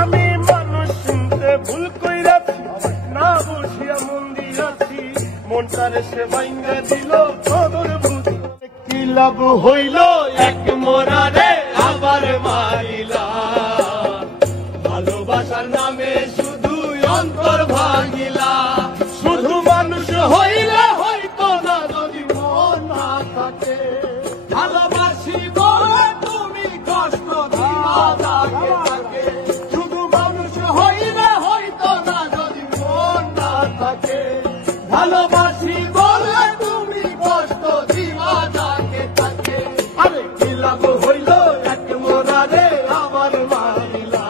আমি মানুষ চিনতে ভুল কইরাছি, না বুঝিয়া মন দিয়াছি, মনটারে সে ভাঙ্গা দিল খবর বুঝি। কি লাভ হইল এক মরারে আবার মারিলা, ভালোবাসার নামে শুধু অন্তর ভাঙিলা। শুধু মানুষ হইলে হইতো না যদি মন না থাকে, ভালোবাসি বলে তুমি কষ্ট দিবা তাকে তাকে। শুধু মানুষ হইলে হইতো না যদি মন না থাকে, ভালোবাসি বলে তুমি কষ্ট দিবা তাকে তাকে। আরে কি লাভ হইল এক মরারে আবার মারিলা,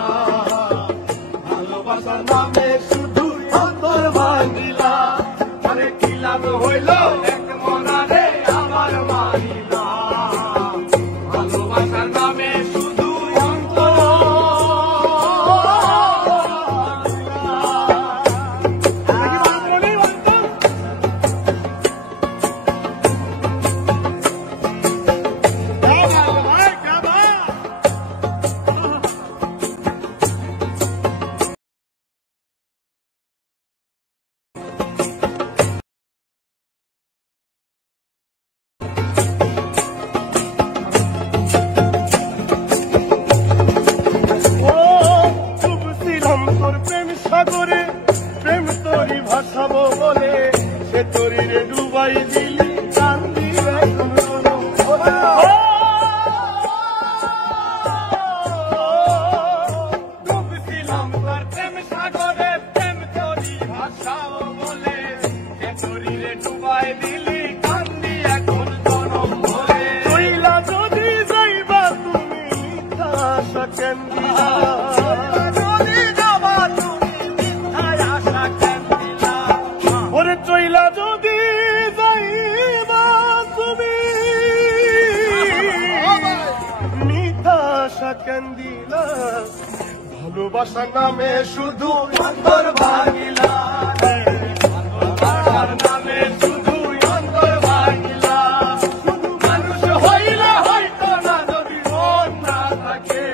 ভালোবাসার নামে শুধু অন্তর ভাঙিলা। আরে কি লাভ হইল এক মরারে আবার মারিলা, ভালোবাসার নামে শুধু অন্তর। তোর প্রেম সাগরে প্রেম তোরি ভাসাবো বলে, সে তোরিরে ডুবাই দিলি কান্দি এখন। ডুবছিলাম তোর প্রেম সাগরে প্রেম তোরি ভাসাবো বলে, সে তোরিরে ডুবাই দিলি কান্দি এখন জনম ভরে। কইলা যদি যাইবা তুমি মিথ্যা আশা কেন দিলা, ওরে চইলা যদি যাইবা তুমি মিথ্যা আশা কেন দিলা, ভালোবাসার নামে শুধু অন্তর ভাঙিলা, ভালোবাসার নামে শুধু অন্তর ভাঙিলা। শুধু মানুষ হইলে হইতো না যদি মন না থাকে,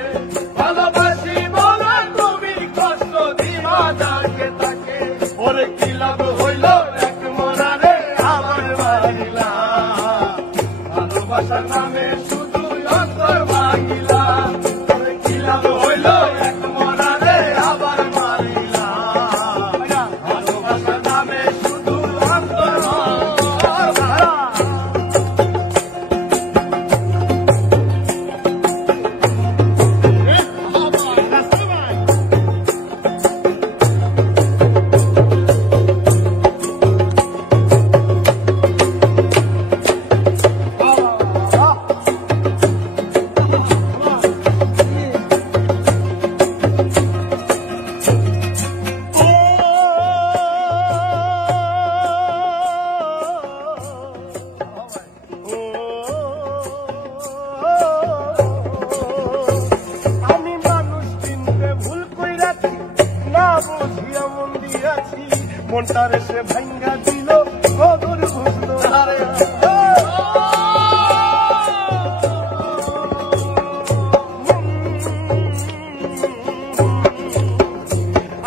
ভালোবাসি বলে তুমি কষ্ট দিবা যাকে তাকে। ওরে কি লাভ হইল এক মরারে আবার মারিলা, ভালোবাসার নামে শুধু অন্তর ভাঙিলা। ওরে কি লাভ হইল এক মরারে আবার মারিলা, ভালোবাসার নামে শুধু অন্তর ভাঙিলা। আমি মানুষ চিনতে ভুল কইরাছি, না বুঝিয়া মন দিয়াছি, মনটারে সে ভাঙ্গা দিল খবর বুঝলো।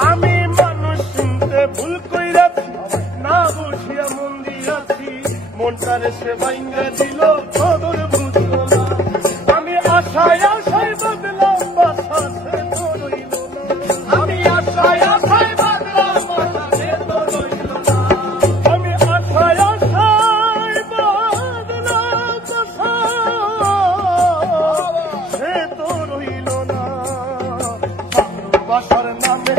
আমি মানুষ চিনতে ভুল কইরাছি, না বুঝিয়া মন দিয়াছি, মনটারে সে ভাঙ্গা দিল খবর বুঝলো না। আমি আশায় আশায় বদলাম বাসা, সে তো রইল না। আমি আশায় আশায় বদলাম বাসা, সে তো রইল না। আমি আশায় আশায় বদলাম বাসা, সে তো রইল না। ভালোবাসার নামে